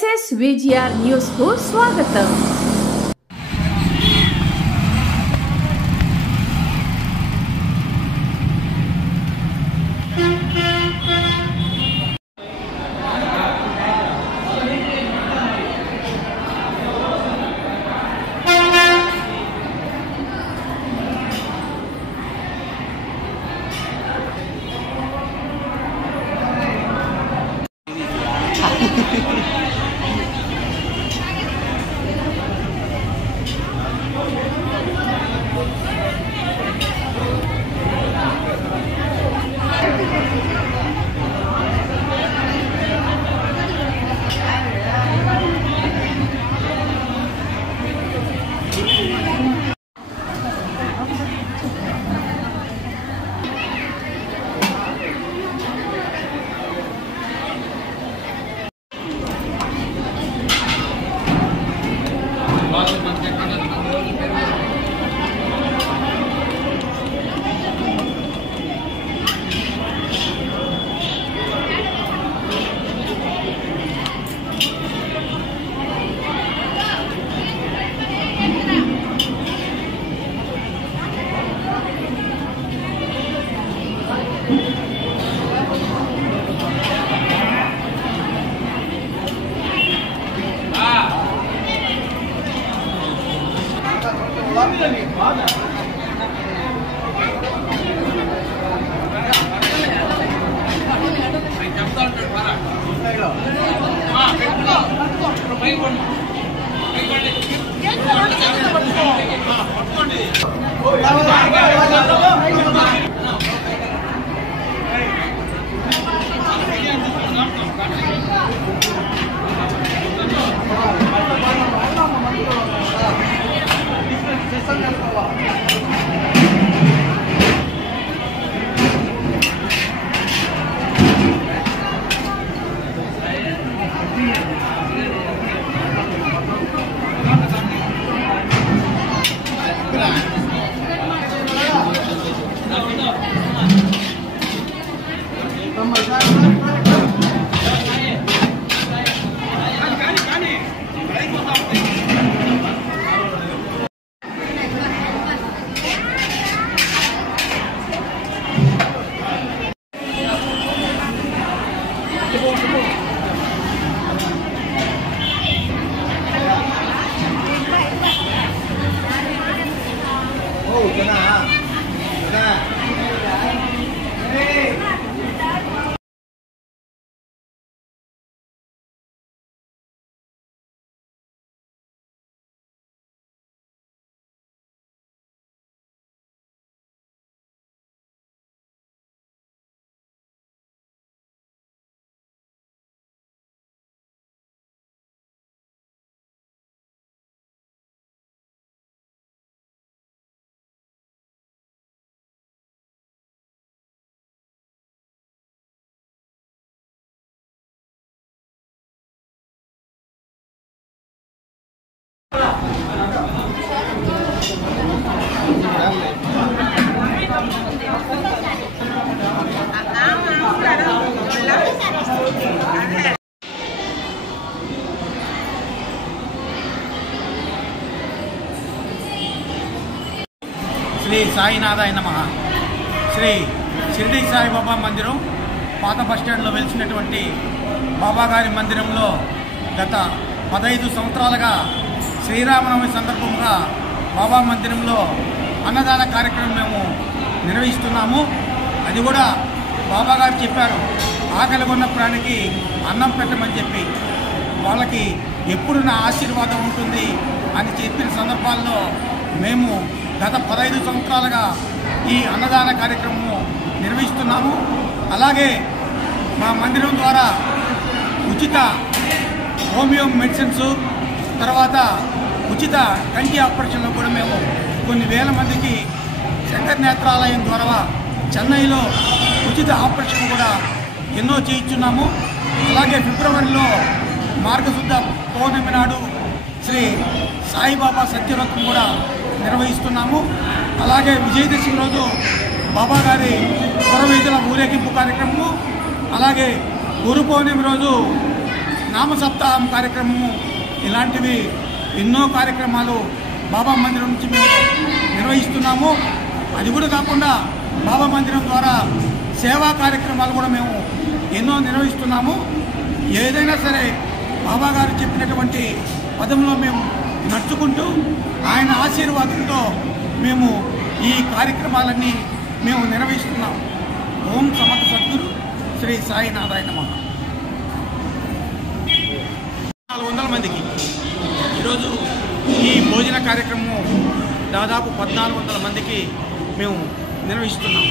SSVGR news కు స్వాగతం. శ్రీ సాయినాథాయ నమః. శ్రీ షిరిడి సాయిబాబా మందిరం పాత బస్టాండ్లో వెలిసినటువంటి బాబాగారి మందిరంలో గత 15 సంవత్సరాలుగా శ్రీరామనవమి సందర్భంగా బాబా మందిరంలో అన్నదాన కార్యక్రమం మేము నిర్వహిస్తున్నాము. అది కూడా బాబాగారు చెప్పారు, ఆకలి ఉన్న ప్రాణికి అన్నం పెట్టమని చెప్పి, వాళ్ళకి ఎప్పుడు నా ఆశీర్వాదం ఉంటుంది అని చెప్పిన సందర్భాల్లో మేము గత 15 సంవత్సరాలుగా ఈ అన్నదాన కార్యక్రమము నిర్వహిస్తున్నాము. అలాగే మా మందిరం ద్వారా ఉచిత హోమియో మెడిసిన్స్, తర్వాత ఉచిత కంటి ఆపరేషన్లు కూడా మేము కొన్ని వేల మందికి శంకర్ నేత్రాలయం ద్వారా చెన్నైలో ఉచిత ఆపరేషన్ కూడా ఎన్నో చేయించున్నాము. అలాగే ఫిబ్రవరిలో మార్గశుద్ధ పౌర్ణమి నాడు శ్రీ సాయిబాబా సత్యవ్రతం కూడా నిర్వహిస్తున్నాము. అలాగే విజయదశమి రోజు బాబాగారి పురవీధుల ఊరేగింపు కార్యక్రమము, అలాగే గురు పౌర్ణమి రోజు నామ సప్తాహం కార్యక్రమము ఇలాంటివి ఎన్నో కార్యక్రమాలు బాబా మందిరం నుంచి మేము నిర్వహిస్తున్నాము. అది కూడా కాకుండా బాబా మందిరం ద్వారా సేవా కార్యక్రమాలు కూడా మేము ఎన్నో నిర్వహిస్తున్నాము. ఏదైనా సరే బాబా గారు చెప్పినటువంటి పదంలో మేము నడుచుకుంటూ ఆయన ఆశీర్వాదంతో మేము ఈ కార్యక్రమాలన్నీ మేము నిర్వహిస్తున్నాం. ఓం సమర్థ సద్గురు శ్రీ సాయినాథాయ నమః. 400 మందికి ఈరోజు ఈ భోజన కార్యక్రమం దాదాపు 1400 మందికి మేము నిర్వహిస్తున్నాం.